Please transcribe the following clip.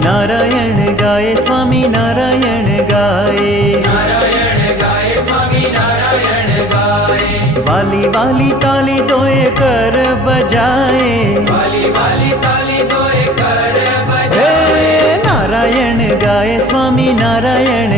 नारायण गाए स्वामी नारायण गाए, नारायण गाए स्वामी नारायण गाए। वाली वाली ताली दोए कर बजाए, वाली वाली ताली दोए कर बजाए। नारायण गाए स्वामी नारायण